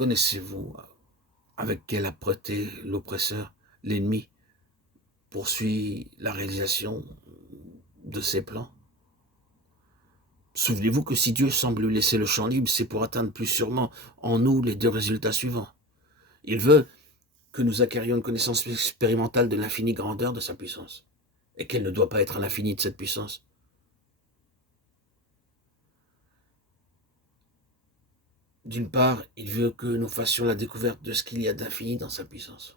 Connaissez-vous avec quelle âpreté l'oppresseur, l'ennemi, poursuit la réalisation de ses plans? Souvenez-vous que si Dieu semble lui laisser le champ libre, c'est pour atteindre plus sûrement en nous les deux résultats suivants. Il veut que nous acquérions une connaissance expérimentale de l'infinie grandeur de sa puissance, et qu'elle ne doit pas être à l'infini de cette puissance. D'une part, il veut que nous fassions la découverte de ce qu'il y a d'infini dans sa puissance.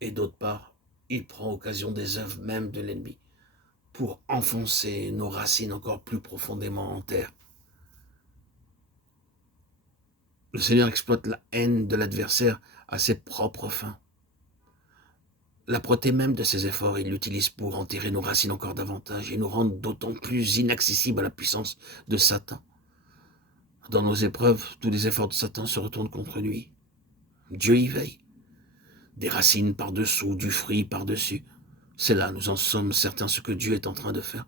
Et d'autre part, il prend occasion des œuvres même de l'ennemi pour enfoncer nos racines encore plus profondément en terre. Le Seigneur exploite la haine de l'adversaire à ses propres fins. L'âpreté même de ses efforts, il l'utilise pour enterrer nos racines encore davantage et nous rendre d'autant plus inaccessibles à la puissance de Satan. Dans nos épreuves, tous les efforts de Satan se retournent contre lui. Dieu y veille. Des racines par-dessous, du fruit par-dessus. C'est là, nous en sommes certains, ce que Dieu est en train de faire.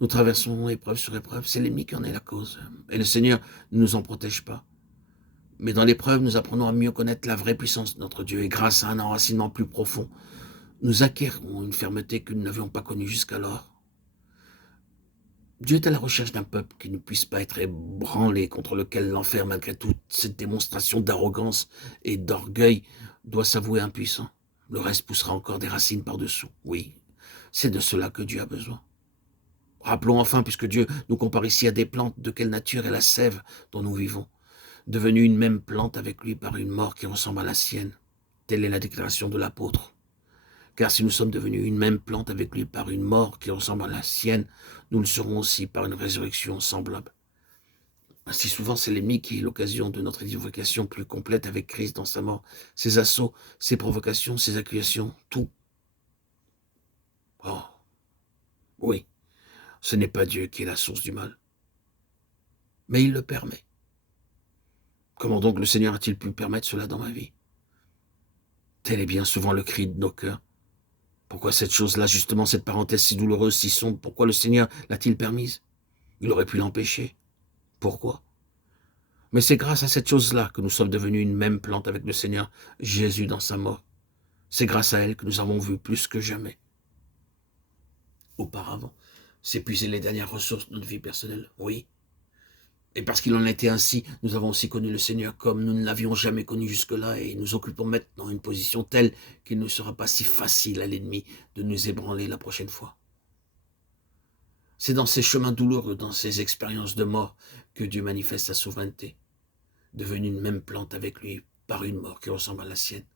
Nous traversons épreuve sur épreuve, c'est l'ennemi qui en est la cause. Et le Seigneur ne nous en protège pas. Mais dans l'épreuve, nous apprenons à mieux connaître la vraie puissance de notre Dieu. Et grâce à un enracinement plus profond, nous acquérons une fermeté que nous n'avions pas connue jusqu'alors. Dieu est à la recherche d'un peuple qui ne puisse pas être ébranlé, contre lequel l'enfer, malgré toute cette démonstration d'arrogance et d'orgueil, doit s'avouer impuissant. Le reste poussera encore des racines par-dessous. Oui, c'est de cela que Dieu a besoin. Rappelons enfin, puisque Dieu nous compare ici à des plantes, de quelle nature est la sève dont nous vivons, devenue une même plante avec lui par une mort qui ressemble à la sienne. Telle est la déclaration de l'apôtre. Car si nous sommes devenus une même plante avec lui par une mort qui ressemble à la sienne, nous le serons aussi par une résurrection semblable. Ainsi souvent, c'est l'ennemi qui est l'occasion de notre édification plus complète avec Christ dans sa mort. Ses assauts, ses provocations, ses accusations, tout. Oh, oui, ce n'est pas Dieu qui est la source du mal. Mais il le permet. Comment donc le Seigneur a-t-il pu permettre cela dans ma vie? Tel est bien souvent le cri de nos cœurs. Pourquoi cette chose-là, justement, cette parenthèse si douloureuse, si sombre, pourquoi le Seigneur l'a-t-il permise? Il aurait pu l'empêcher. Pourquoi? Mais c'est grâce à cette chose-là que nous sommes devenus une même plante avec le Seigneur Jésus dans sa mort. C'est grâce à elle que nous avons vu plus que jamais. Auparavant, s'épuiser les dernières ressources de notre vie personnelle, oui. Et parce qu'il en était ainsi, nous avons aussi connu le Seigneur comme nous ne l'avions jamais connu jusque-là et nous occupons maintenant une position telle qu'il ne sera pas si facile à l'ennemi de nous ébranler la prochaine fois. C'est dans ces chemins douloureux, dans ces expériences de mort, que Dieu manifeste sa souveraineté, devenue une même plante avec lui par une mort qui ressemble à la sienne.